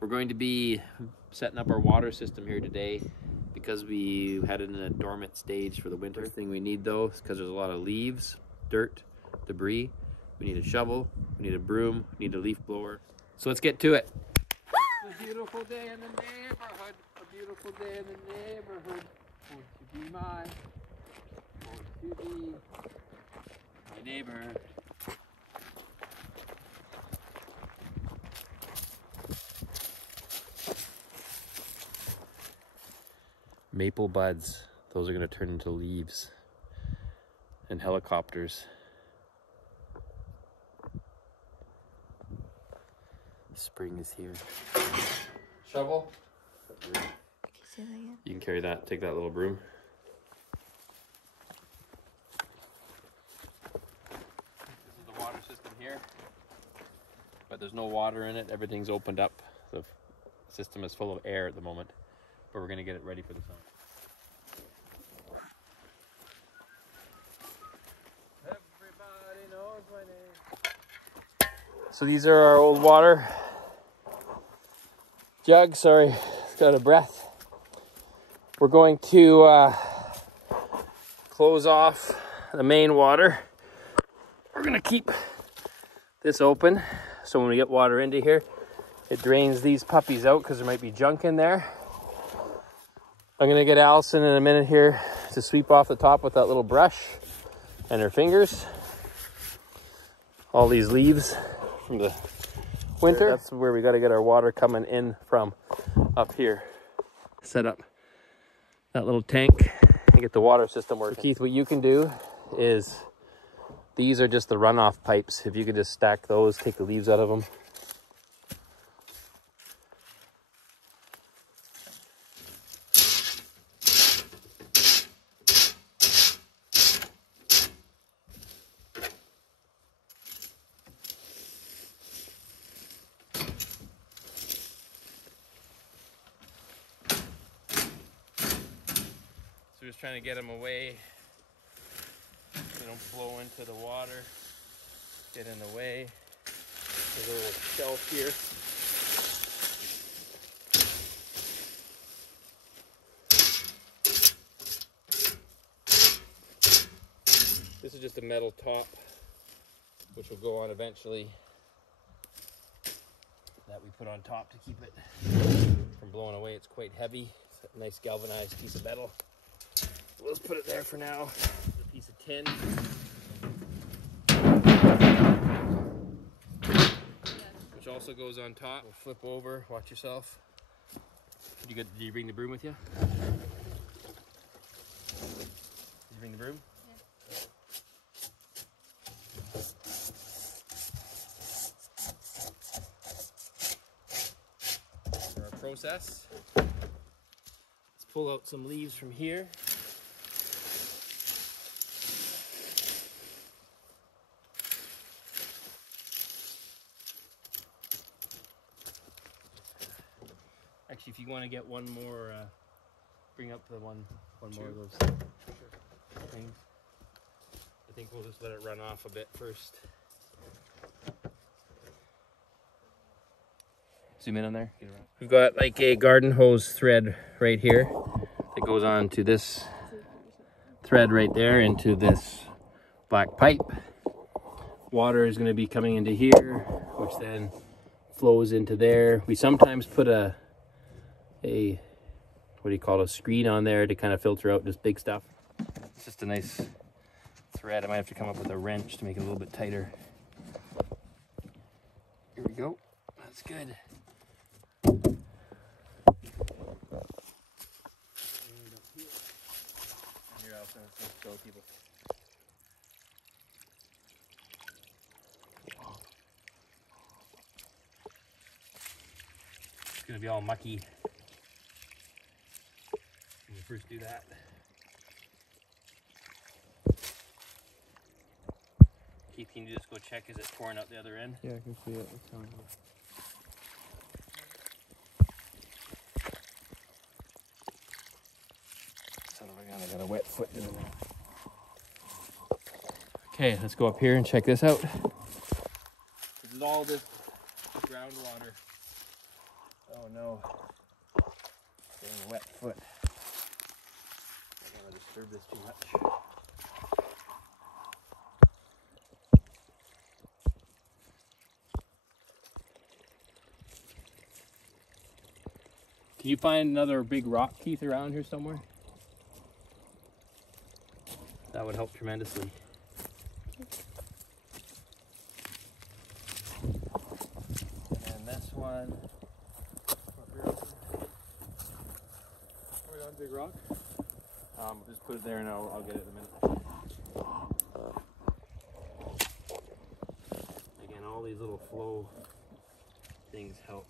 We're going to be setting up our water system here today because we had it in a dormant stage for the winter. First thing we need though is because there's a lot of leaves, dirt, debris. We need a shovel, we need a broom, we need a leaf blower. So let's get to it. It's a beautiful day in the neighborhood. A beautiful day in the neighborhood. Won't you be mine? Won't you be my neighbor? Maple buds, those are going to turn into leaves and helicopters. Spring is here. Shovel. You can carry that, take that little broom. This is the water system here, but there's no water in it. Everything's opened up. The system is full of air at the moment, but we're going to get it ready for the summer. Everybody knows my name. So these are our old water jugs. Sorry, it's got a breath. We're going to close off the main water. We're going to keep this open so when we get water into here, it drains these puppies out because there might be junk in there. I'm going to get Allison in a minute here to sweep off the top with that little brush and her fingers. All these leaves from the winter. That's where we got to get our water coming in from, up here. Set up that little tank and get the water system working. So Keith, what you can do is, these are just the runoff pipes. If you could just stack those, take the leaves out of them. So just trying to get them away. They don't flow into the water, get in the way. There's a little shelf here. This is just a metal top, which will go on eventually, that we put on top to keep it from blowing away. It's quite heavy. It's a nice galvanized piece of metal. So let's put it there for now. A piece of tin. Which also goes on top. We'll flip over, watch yourself. Did you bring the broom with you? Did you bring the broom? Yeah. For our process, let's pull out some leaves from here. Actually, if you want to get one more, bring up the one more of those things. I think we'll just let it run off a bit first. Zoom in on there. We've got like a garden hose thread right here that goes on to this thread right there into this black pipe. Water is going to be coming into here, which then flows into there. We sometimes put a what do you call it, a screen on there to kind of filter out this big stuff. It's just a nice thread. I might have to come up with a wrench to make it a little bit tighter. Here we go. That's good. Here, Allison, let's show people. It's gonna be all mucky when you first do that. Keith, can you just go check, is it pouring out the other end? Yeah, I can see it. It's coming. Son of a gun, I got a wet foot in it. Okay, let's go up here and check this out. This is all this groundwater. Oh no. Getting a wet foot. I don't want to disturb this too much. Can you find another big rock, Keith, around here somewhere? That would help tremendously. And then this one. Right on big rock? Just put it there and I'll get it in a minute. Again, all these little flow things help.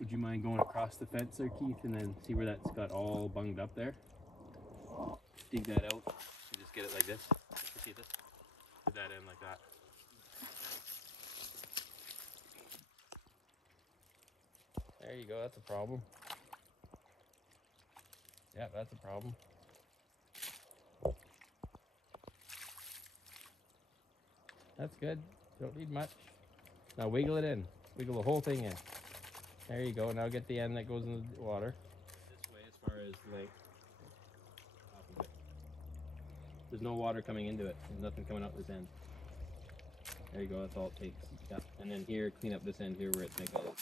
Would you mind going across the fence there, Keith, and then see where that's got all bunged up there? Dig that out and just get it like this. You see this? Put that in like that. There you go, that's a problem. Yeah, that's a problem. That's good. Don't need much. Now wiggle it in. Wiggle the whole thing in. There you go. Now get the end that goes in the water. This way as far as length. Off of it. There's no water coming into it. There's nothing coming out this end. There you go. That's all it takes. Yeah. And then here, clean up this end here where it's making a little.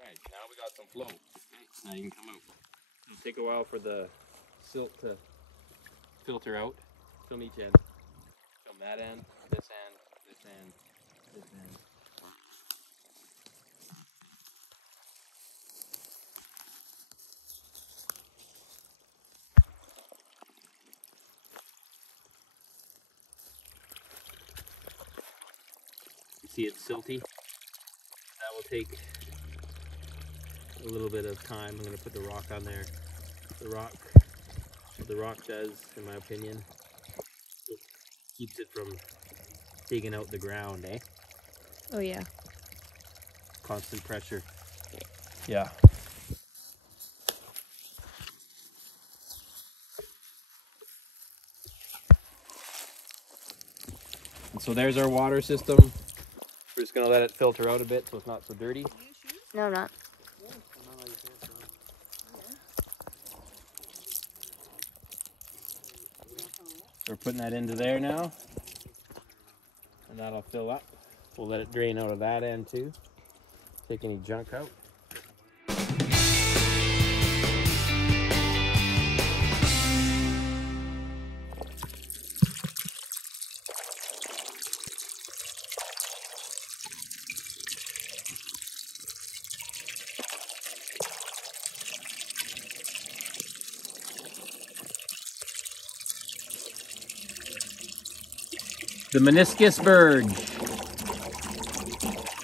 Right. Now we got some flow. Okay. Now you can come out. It'll take a while for the silt to filter out. Film each end. Film that end, this end, this end, this end. You see it's silty. That will take a little bit of time. I'm going to put the rock on there. What the rock does, in my opinion, it keeps it from digging out the ground, eh? Oh yeah. Constant pressure. Yeah. And so there's our water system. We're just going to let it filter out a bit so it's not so dirty. No, not. We're putting that into there now, and that'll fill up. We'll let it drain out of that end too. Take any junk out. The meniscus verge.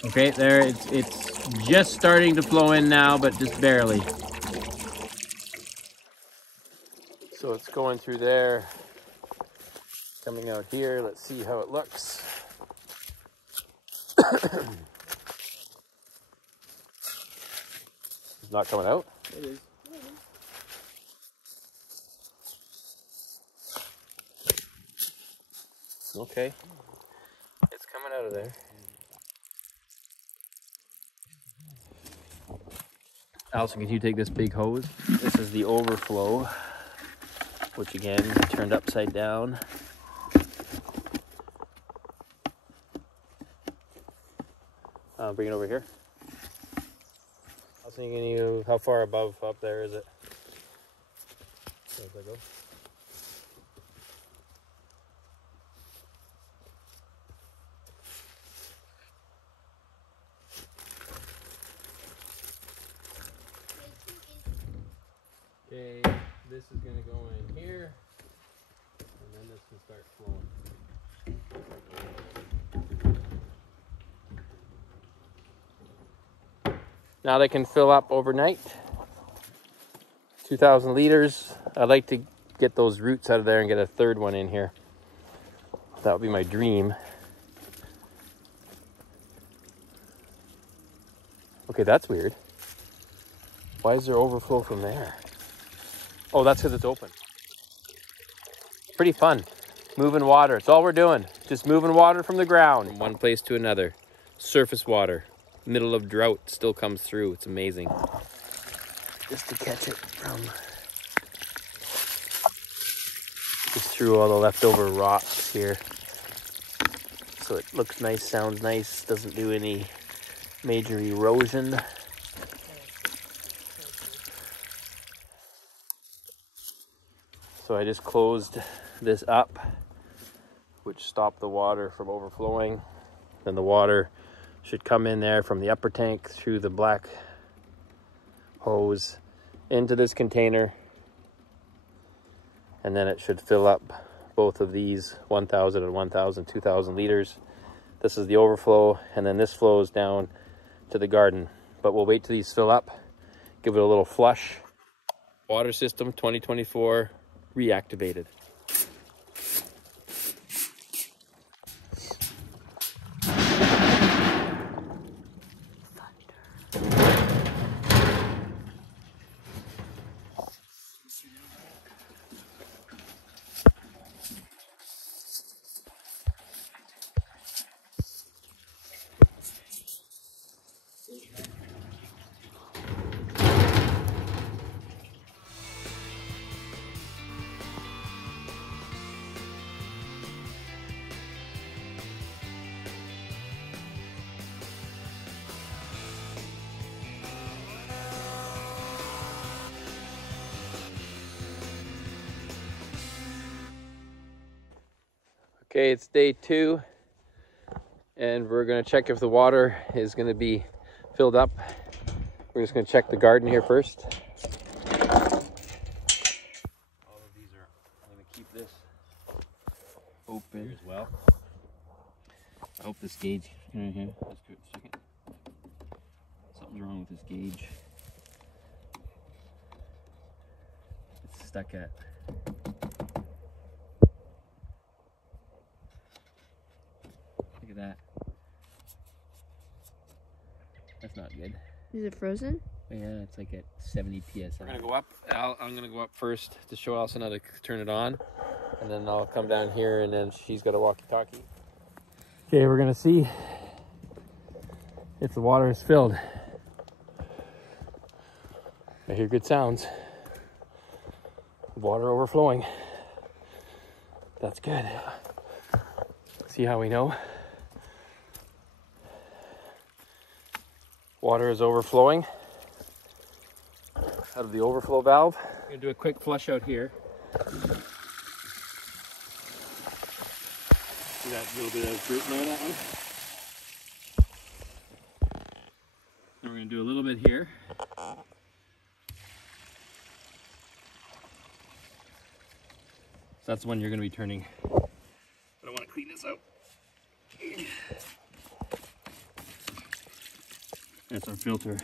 Okay, there, it's just starting to flow in now, but just barely. So it's going through there, coming out here. Let's see how it looks. It's not coming out? It is. Okay, it's coming out of there. Allison, can you take this big hose? This is the overflow, which again, turned upside down. Bring it over here. I was thinking you, how far above up there is it? There we go. Okay, this is going to go in here, and then this can start flowing. Now they can fill up overnight. 2,000 liters. I'd like to get those roots out of there and get a third one in here. That would be my dream. Okay, that's weird. Why is there overflow from there? Oh, that's because it's open. Pretty fun. Moving water. It's all we're doing. Just moving water from the ground. From one place to another. Surface water. middle of drought still comes through. It's amazing. Just to catch it from just through all the leftover rocks here. So it looks nice, sounds nice, doesn't do any major erosion. So I just closed this up, which stopped the water from overflowing. Then the water should come in there from the upper tank through the black hose into this container. And then it should fill up both of these 1,000 and 1,000, 2,000 liters. This is the overflow, and then this flows down to the garden. But we'll wait till these fill up, give it a little flush. Water system 2024 reactivated. Okay, it's day 2, and we're gonna check if the water is gonna be filled up. We're just gonna check the garden here first. All of these are, I'm gonna keep this open as well. I hope this gauge, right here, let's do it a second. Something's wrong with this gauge. It's stuck at look at that. That's not good. Is it frozen? Yeah, it's like at 70 psi. We're gonna go up. I'm gonna go up first to show Alison how to turn it on, and then I'll come down here, and then she's got a walkie-talkie. Okay, we're gonna see if the water is filled. I hear good sounds. Water overflowing. That's good. See how we know? Water is overflowing out of the overflow valve. I'm gonna do a quick flush out here. See that little bit of fruit there, that one? And we're gonna do a little bit here. So that's the one you're gonna be turning. But I wanna clean this out. That's our filter.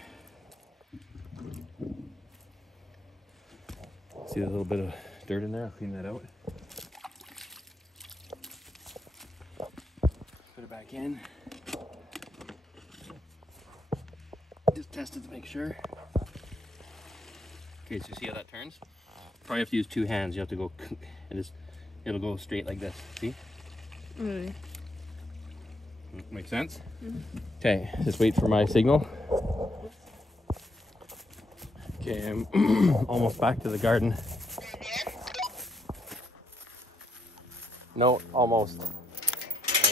See a little bit of dirt in there? I'll clean that out. Put it back in. Just test it to make sure. Okay, so see how that turns? Probably have to use 2 hands. You have to go and just, it'll go straight like this. See? Really? Make sense? Okay, just wait for my signal. Okay, I'm almost back to the garden. No, almost.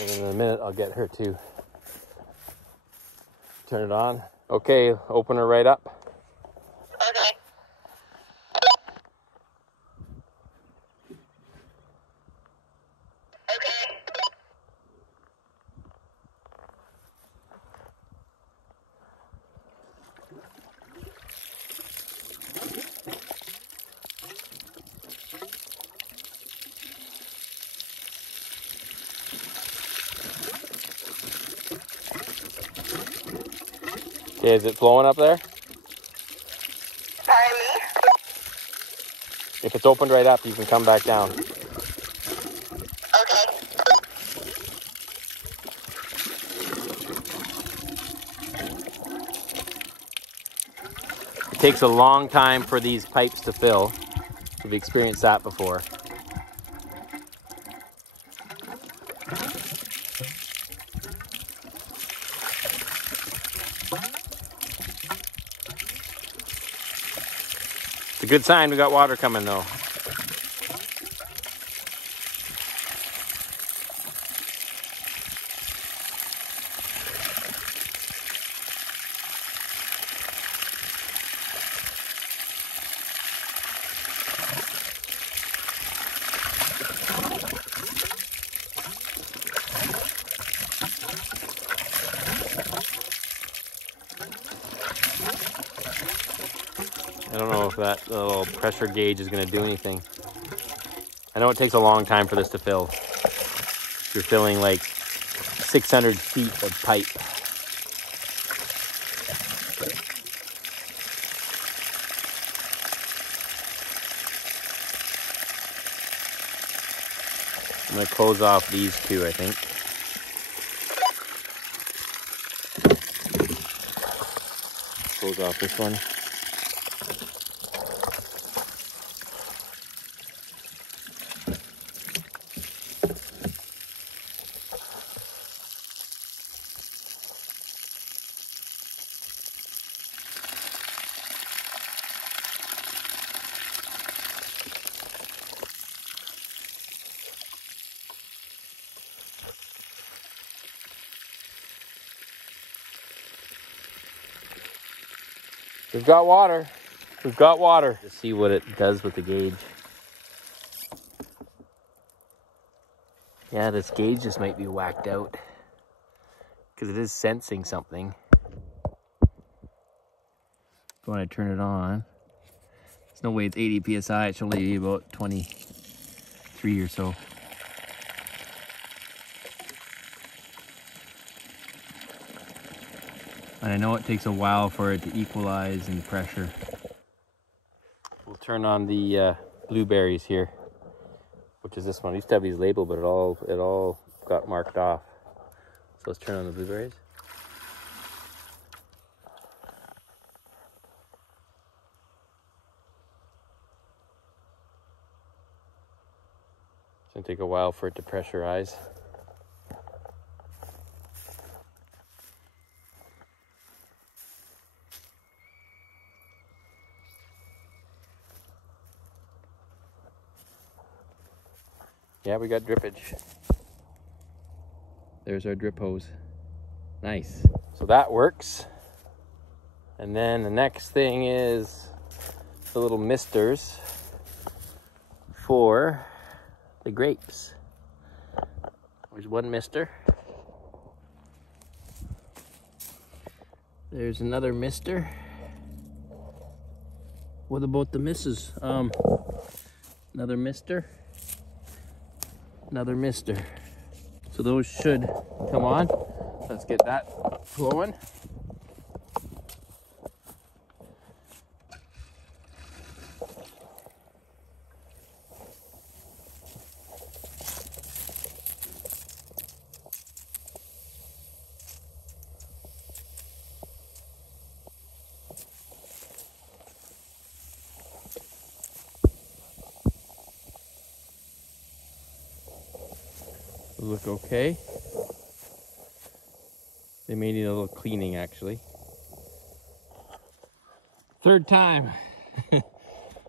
And in a minute, I'll get her to turn it on. Okay, open her right up. Okay. Okay. Okay, is it flowing up there? Pardon me? If it's opened right up, you can come back down. Okay. It takes a long time for these pipes to fill. We've experienced that before. It's a good sign we got water coming though. I don't know if that little pressure gauge is going to do anything. I know it takes a long time for this to fill. You're filling like 600 feet of pipe. I'm going to close off these two, I think. Close off this one. We've got water. We've got water. Let's see what it does with the gauge. Yeah, this gauge just might be whacked out because it is sensing something. When I turn it on, there's no way it's 80 psi. It should only be about 23 or so. And I know it takes a while for it to equalize in pressure. We'll turn on the blueberries here, which is this one. I used to have these labeled, but it all got marked off. So let's turn on the blueberries. It's gonna take a while for it to pressurize. Yeah, we got drippage. There's our drip hose. Nice. So that works. And then the next thing is the little misters for the grapes. There's one mister. There's another mister. What about the misses? Another mister. Another mister. So those should come on. Let's get that flowing. Look okay. They may need a little cleaning actually. Third time.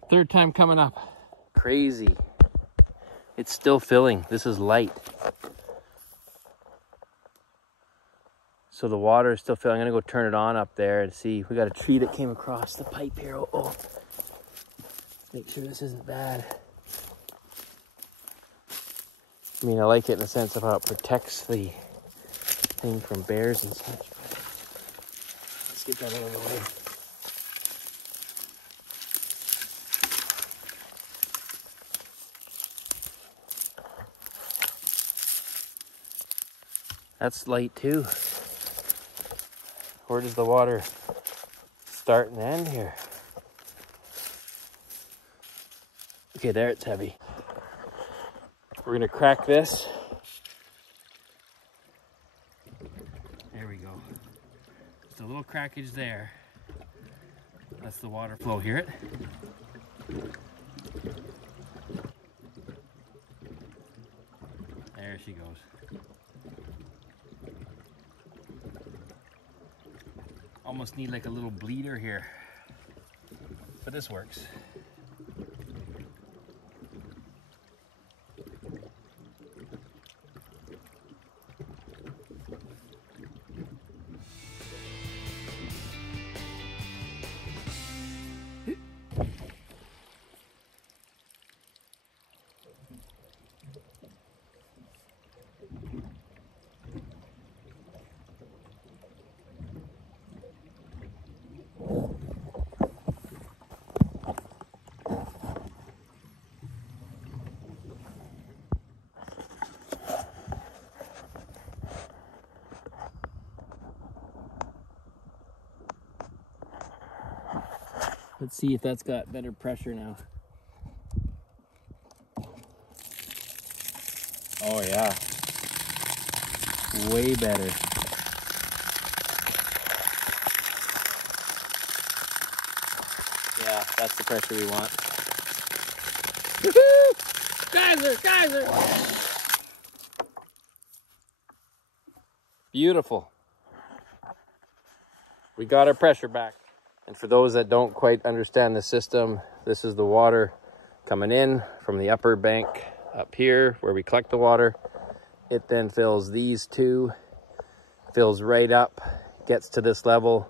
Third time coming up. Crazy. It's still filling. This is light. So the water is still filling. I'm gonna go turn it on up there and see. We got a tree that came across the pipe here. Oh. Make sure this isn't bad. I mean, I like it in the sense of how it protects the thing from bears and such. Let's get that out of the way. That's light too. Where does the water start and end here? Okay, there it's heavy. We're gonna crack this. There we go. Just a little crackage there. That's the water flow. Hear it? There she goes. Almost need like a little bleeder here. But this works. Let's see if that's got better pressure now. Oh yeah. Way better. Yeah, that's the pressure we want. Woohoo! Geyser, geyser! Beautiful. We got our pressure back. And for those that don't quite understand the system, this is the water coming in from the upper bank up here where we collect the water. It then fills these two, fills right up, gets to this level,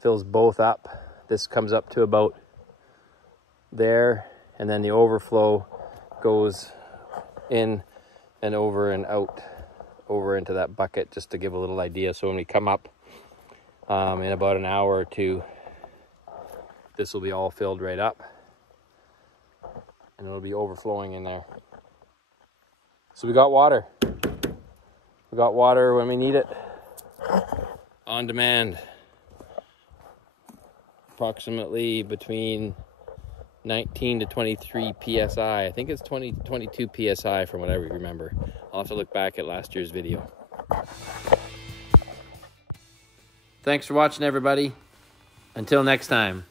fills both up. This comes up to about there, and then the overflow goes in and over and out, over into that bucket, just to give a little idea. So when we come up in about an hour or two, this will be all filled right up and it'll be overflowing in there. So we got water. We got water when we need it, on demand. Approximately between 19 to 23 PSI. I think it's 22 PSI from what I remember. I'll have to look back at last year's video. Thanks for watching, everybody. Until next time.